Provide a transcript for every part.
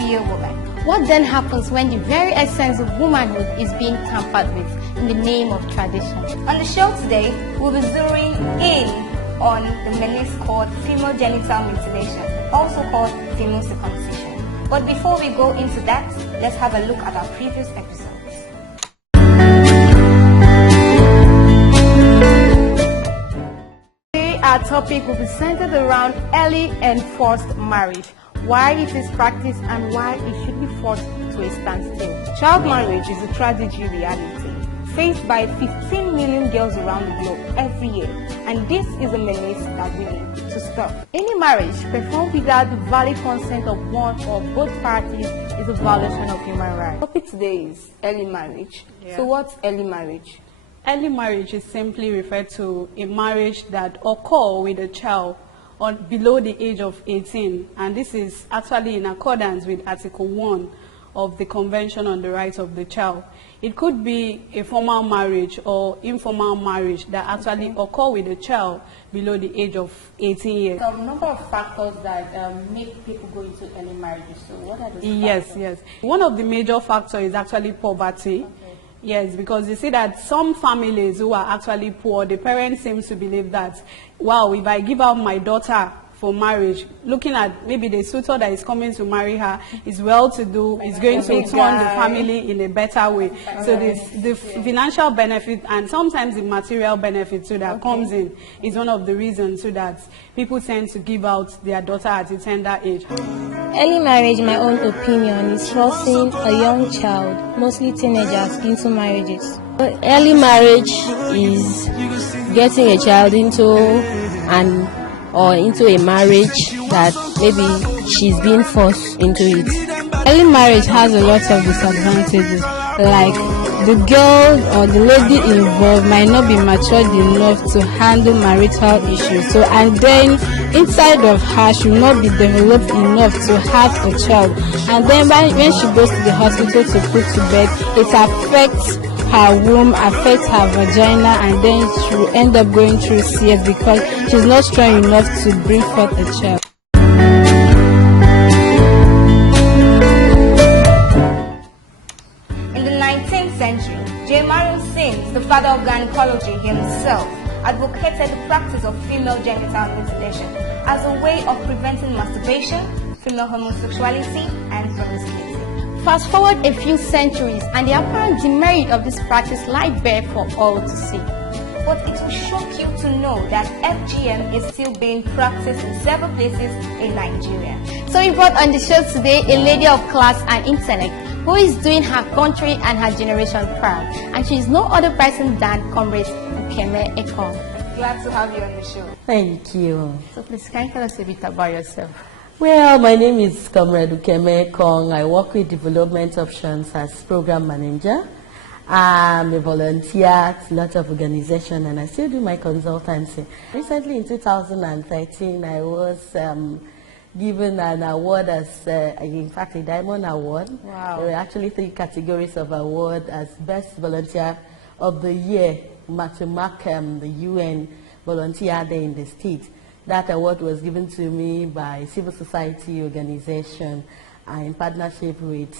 be a woman. What then happens when the very essence of womanhood is being tampered with in the name of tradition? On the show today, we'll be zeroing in on the menace called female genital mutilation, also called female circumcision. But before we go into that, let's have a look at our previous episodes. Today, our topic will be centered around early and forced marriage, why it is practiced and why it should be forced to a standstill. Child marriage is a tragedy reality faced by 15 million girls around the globe every year, and this is a menace that we need to stop. Any marriage performed without the valid consent of one or both parties is a violation of human rights. The topic today is early marriage. Yeah. So what's early marriage? Early marriage is simply referred to a marriage that occurs with a child below the age of 18, and this is actually in accordance with Article 1 of the Convention on the Rights of the Child. It could be a formal marriage or informal marriage that actually occur with a child below the age of 18 years. There are a number of factors that make people go into early marriages. So what are those factors? Yes. One of the major factors is actually poverty. Okay. Yes, because you see that some families who are actually poor, the parents seem to believe that, wow, if I give out my daughter for marriage, looking at maybe the suitor that is coming to marry her is well-to-do, is going to turn the family in a better way. So the financial benefit and sometimes the material benefit too that comes in is one of the reasons so that people tend to give out their daughter at a tender age. Early marriage, in my own opinion, is forcing a young child, mostly teenagers, into marriages. Early marriage is getting a child into a marriage that maybe she's being forced into it. Early marriage has a lot of disadvantages, like the girl or the lady involved might not be matured enough to handle marital issues. So, and then inside of her, she will not be developed enough to have a child. And then when she goes to the hospital to put to bed, it affects her womb, affects her vagina, and then she will end up going through CS because she's not strong enough to bring forth a child. In the 19th century, J. Marion Sims, the father of gynecology himself, advocated the practice of female genital mutilation as a way of preventing masturbation, female homosexuality, and promiscuity. Fast forward a few centuries, and the apparent demerit of this practice lie bare for all to see. But it will shock you to know that FGM is still being practiced in several places in Nigeria. So we brought on the show today a lady of class and intellect who is doing her country and her generation proud. And she is no other person than Comrade Ukeme Ekong. Glad to have you on the show. Thank you. So please, can you tell us a bit about yourself? Well, my name is Comrade Ukeme Ekong. I work with Development Options as Program Manager. I'm a volunteer at a lot of organizations, and I still do my consultancy. Recently, in 2013, I was given an award as, in fact, a Diamond Award. Wow. There were actually 3 categories of award as Best Volunteer of the Year to mark the UN Volunteer Day in the state. That award was given to me by a civil society organization in partnership with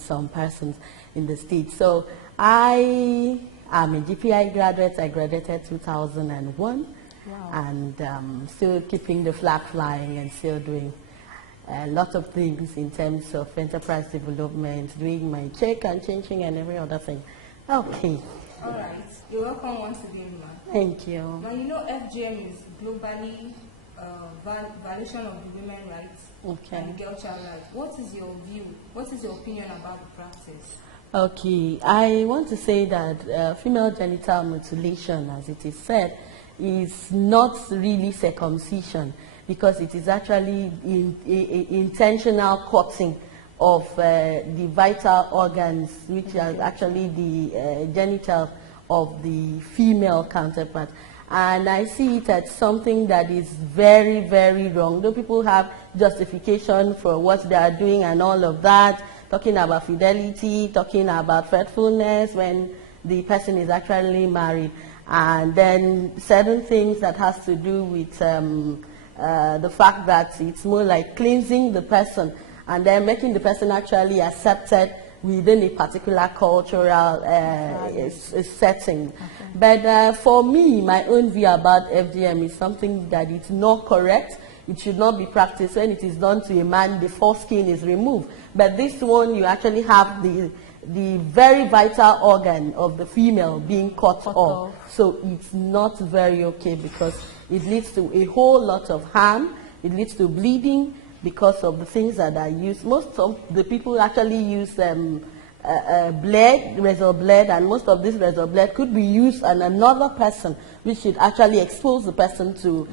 some persons in the state. So I am a GPI graduate. I graduated 2001. Wow. And still keeping the flag flying and still doing a lot of things in terms of enterprise development, doing my check and changing and every other thing. Okay. All right. You're welcome once again, ma'am. Thank you. Now, you know FGM is globally violation of the women's rights and girl child rights. What is your view? What is your opinion about the practice? Okay, I want to say that female genital mutilation, as it is said, is not really circumcision because it is actually intentional cutting of the vital organs, which are actually the genital of the female counterpart. And I see it as something that is very, very wrong. Though people have justification for what they are doing and all of that, talking about fidelity, talking about faithfulness when the person is actually married. And then certain things that has to do with the fact that it's more like cleansing the person and then making the person actually accepted within a particular cultural setting. Okay. But for me, my own view about FGM is something that it's not correct. It should not be practiced. When it is done to a man, the foreskin is removed. But this one, you actually have the very vital organ of the female being cut off. So it's not very okay, because it leads to a whole lot of harm. It leads to bleeding because of the things that are used. Most of the people actually use blade, razor blade, and most of this razor blade could be used on another person, which should actually expose the person to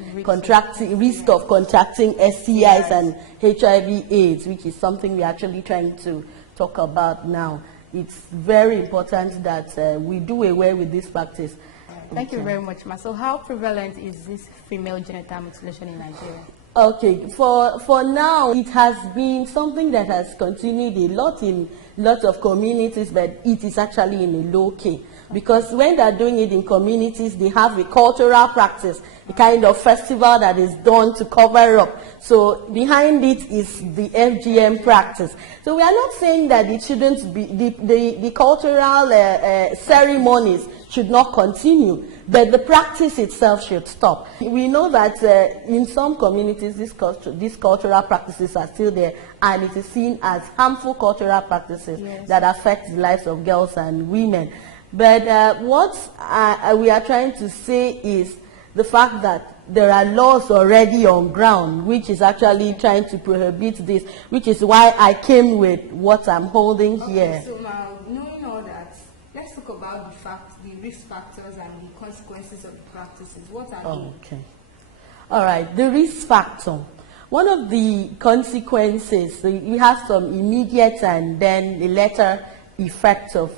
risk of contracting STIs and HIV/AIDS, which is something we're actually trying to talk about now. It's very important that we do away with this practice. Thank you very much, Ma. So how prevalent is this female genital mutilation in Nigeria? Okay, for now, it has been something that has continued a lot in lots of communities, but it is actually in a low key. Because when they're doing it in communities, they have a cultural practice, a kind of festival that is done to cover up. So behind it is the FGM practice. So we are not saying that it shouldn't be, the cultural ceremonies should not continue, but the practice itself should stop. We know that in some communities, these cultural practices are still there, and it is seen as harmful cultural practices that affect the lives of girls and women. But what we are trying to say is the fact that there are laws already on ground which is actually trying to prohibit this, which is why I came with what I'm holding here. So now, knowing all that, let's talk about the risk factors and the consequences of the practices. What are they? Okay. All right, the risk factor. One of the consequences, so we have some immediate and then the later effects of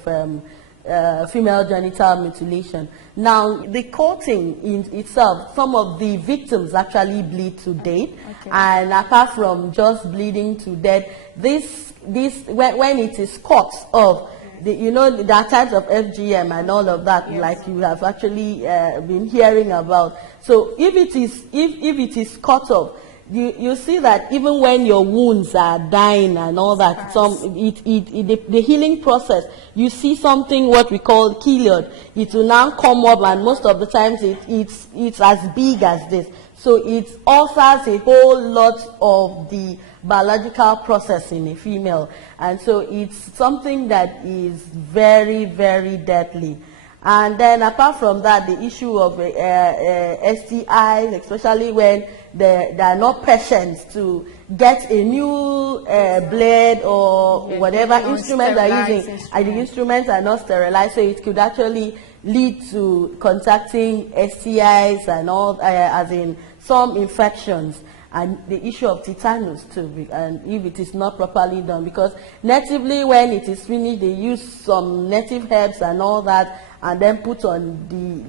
female genital mutilation. Now, the cutting in itself, some of the victims actually bleed to death, and apart from just bleeding to death, when it is cut off, there are types of FGM and all of that, like you have actually been hearing about. So if it is cut off, you see that even when your wounds are dying and all that, the healing process, you see something what we call keloid. It will now come up, and most of the times it's as big as this. So it alters a whole lot of the biological process in a female, and so it's something that is very, very deadly. And then apart from that, the issue of STIs, especially when there are not patients to get a new blade or whatever instrument they're using, and the instruments are not sterilized, so it could actually lead to contacting STIs and all, as in some infections. And the issue of tetanus too, and if it is not properly done, because natively when it is finished, they use some native herbs and all that, and then put on the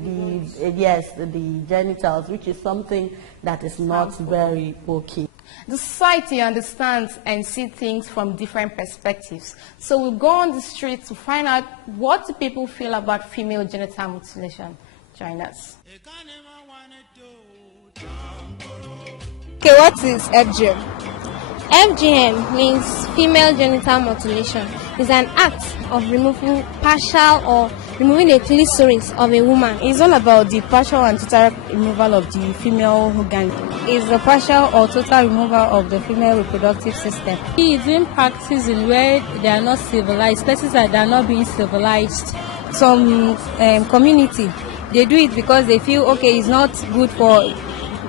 genitals, which is something that is not very okay. The society understands and sees things from different perspectives. So we'll go on the street to find out what people feel about female genital mutilation. Join us. Okay, what is FGM? FGM means female genital mutilation. It's an act of removing partial or removing the clitoris of a woman. It's all about the partial and total removal of the female organ. It's the partial or total removal of the female reproductive system. It's been practiced in where they are not civilized, places that they are not being civilized. Some community, they do it because they feel, okay, it's not good for,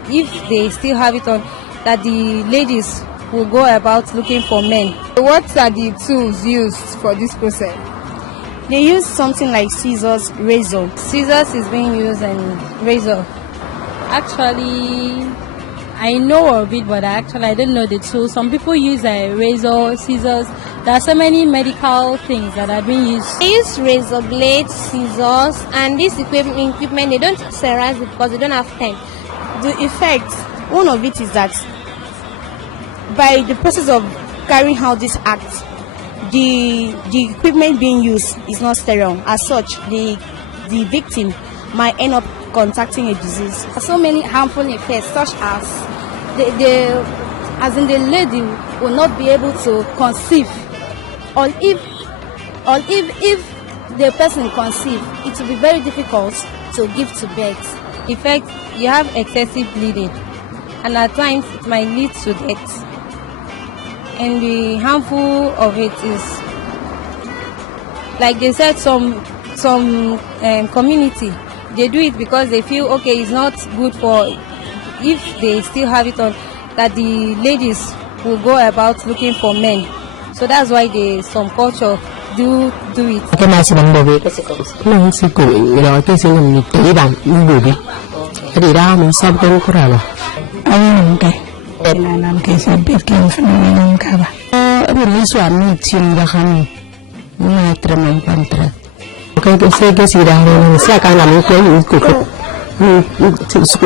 if they still have it on, that the ladies will go about looking for men. What are the tools used for this process? They use something like scissors, razor. Scissors is being used and razor. Actually, I know of it, but I don't know the tool. Some people use a razor, scissors. There are so many medical things that are being used. They use razor blades, scissors, and this equipment they don't sterilize it because they don't have time. The effect, one of it is that by the process of carrying out this act, the equipment being used is not sterile. As such, the victim might end up contracting a disease. So many harmful effects, such as the lady will not be able to conceive, or if the person conceive, it will be very difficult to give to birth. In fact, you have excessive bleeding, and at times it might lead to death. And the harmful of it is, like they said, some community, they do it because they feel, okay, it's not good for, if they still have it on, that the ladies will go about looking for men. So that's why some culture do it. Cái này sẽ bằng bò Việt, nó sẽ củi rồi cái sẽ làm tỷ bằng những bò Việt. Cái gì đó mình xong cái có rồi mà. Anh cái làm cái sẽ biết cái phần này cái ba. Mình suami cinta kami, mana terima pantra. Cái gì đó mình sẽ càng làm cái những cuộc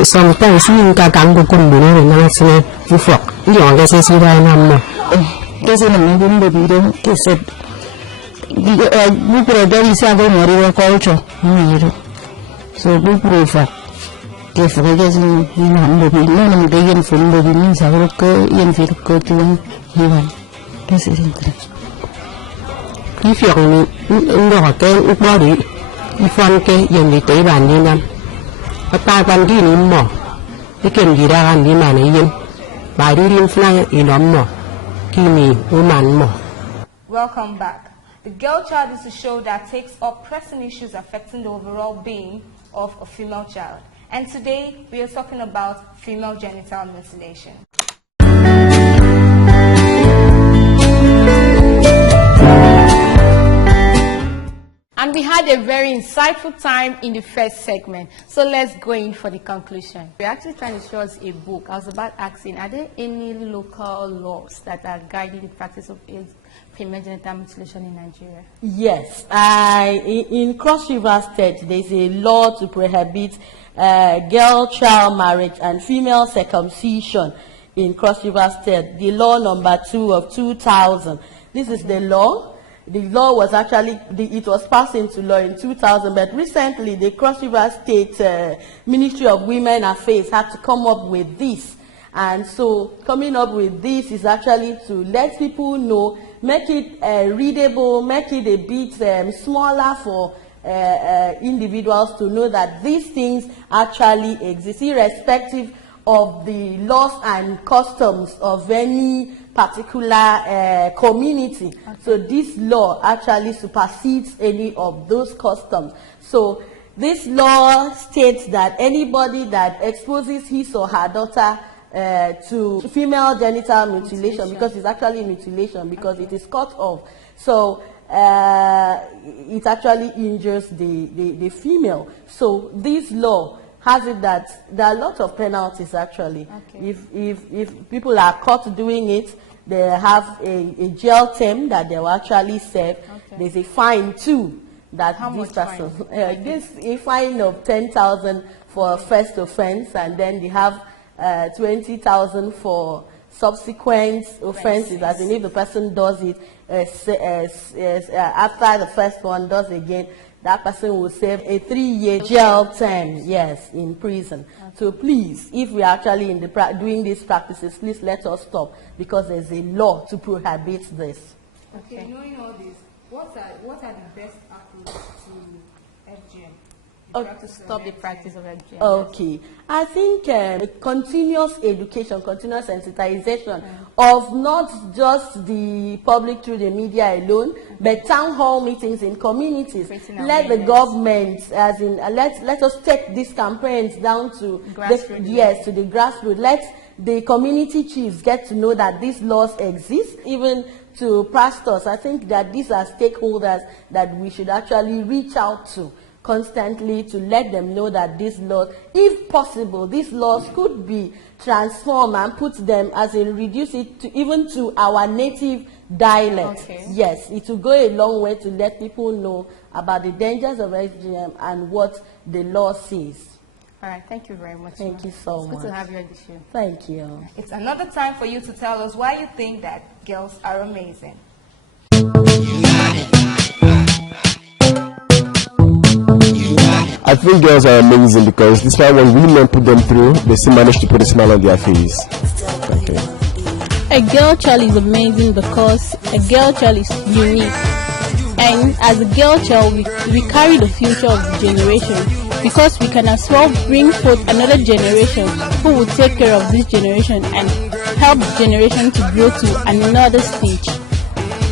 xong cái xin cả cán của quân mình nó sẽ phục vụ. Ví dụ cái gì đó nằm mà. Cái gì mình cũng được biết đó, cái gì bukuro dari sabe moriwa culture miro so bukuro fa ke fa ke sin ina ndo bi na mo de yen fu ndo bi ni sa ro ko yen fi ko tu hiwan ke se sin tra ki fi ko ndo ha ke u ba ri I fan ke yen ni te ban ni nam ta ban ki ni mo ke ken gi ra kan ni ma ni yen ba ri rin fly I nom mo ki ni u man mo. Welcome back. The girl child is a show that takes up pressing issues affecting the overall being of a female child. And today, we are talking about female genital mutilation. And we had a very insightful time in the first segment. So let's go in for the conclusion. We're actually trying to show us a book. I was about asking, are there any local laws that are guiding the practice of female genital mutilation in Nigeria? Yes. In Cross River State, there's a law to prohibit girl-child marriage and female circumcision in Cross River State. The law number 2 of 2000. This is the law. The law was actually, it was passed into law in 2000, but recently the Cross River State Ministry of Women Affairs had to come up with this. And so coming up with this is actually to let people know, make it readable, make it a bit smaller for individuals to know that these things actually exist, irrespective of the laws and customs of any particular community. Okay. So this law actually supersedes any of those customs. So this law states that anybody that exposes his or her daughter to female genital mutilation, because it's actually mutilation, because it is cut off. So it actually injures the female. So this law has it that there are a lot of penalties actually. Okay. If people are caught doing it, they have a jail term that they will actually serve. Okay. There's a fine too that this person this a fine of 10,000 for first offense, and then they have 20,000 for subsequent offenses, as in if the person does it after the first one does again, that person will serve a 3-year jail term, yes, in prison. Okay. So please, if we are actually in doing these practices, please let us stop, because there's a law to prohibit this. Okay, knowing all this, what are the best approaches to FGM? To stop the practice of FGM. Okay, I think continuous education, continuous sensitization of not just the public through the media alone, but town hall meetings in communities. Let the government, as in, let us take these campaigns down to to the grassroots. Let the community chiefs get to know that these laws exist, even to pastors. I think that these are stakeholders that we should actually reach out to constantly, to let them know that these laws, if possible, these laws could be transformed and put them, as in reduce it to even to our native dialect. Okay. Yes, it will go a long way to let people know about the dangers of FGM and what the law says. All right, thank you very much. Thank you so much. Good to have you on the show. Thank you. It's another time for you to tell us why you think that girls are amazing. I think girls are amazing because despite what we men put them through, they still manage to put a smile on their face. Okay. A girl child is amazing because a girl child is unique. And as a girl child, we carry the future of the generation because we can as well bring forth another generation who will take care of this generation and help the generation to grow to another stage.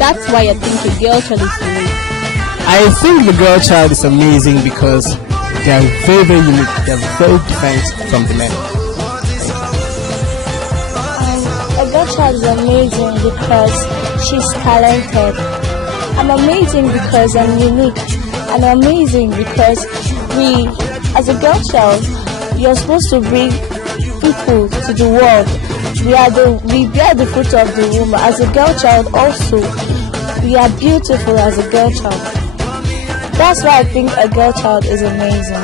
That's why I think a girl child is unique. I think the girl child is amazing because they are very, very unique. They are very different from the men. A girl child is amazing because she's talented. I'm amazing because I'm unique. I'm amazing because as a girl child, you're supposed to bring people to the world. We bear the fruit of the womb. As a girl child also, we are beautiful as a girl child. That's why I think a girl child is amazing.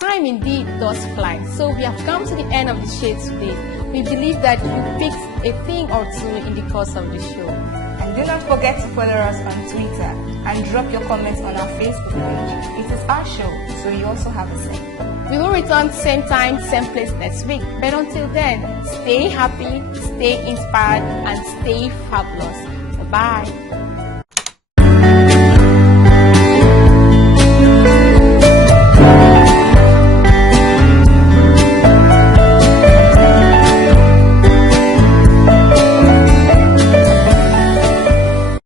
Time indeed does fly, so we have come to the end of the show today. We believe that you picked a thing or two in the course of the show. And do not forget to follow us on Twitter and drop your comments on our Facebook page. It is our show, so you also have a say. We will return same time, same place next week. But until then, stay happy, stay inspired, and stay fabulous. Bye-bye.